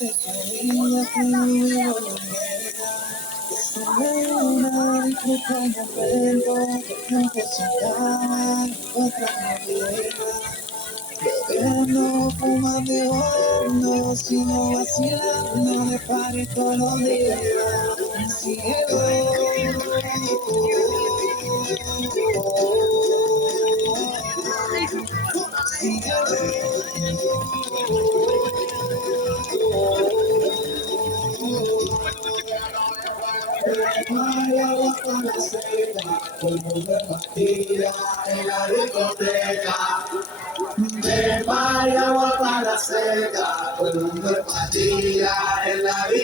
te quería que luego lo niegas. Una disfruta un momento que no posibilidad, otra no llega. Bebiendo, fumando, sigo vacilando de party todos los días. Cielo, hay agua con la seca, todo el mundo en pastilla en la discoteca. De mar y agua para la seca, todo el mundo en pastilla en la discoteca.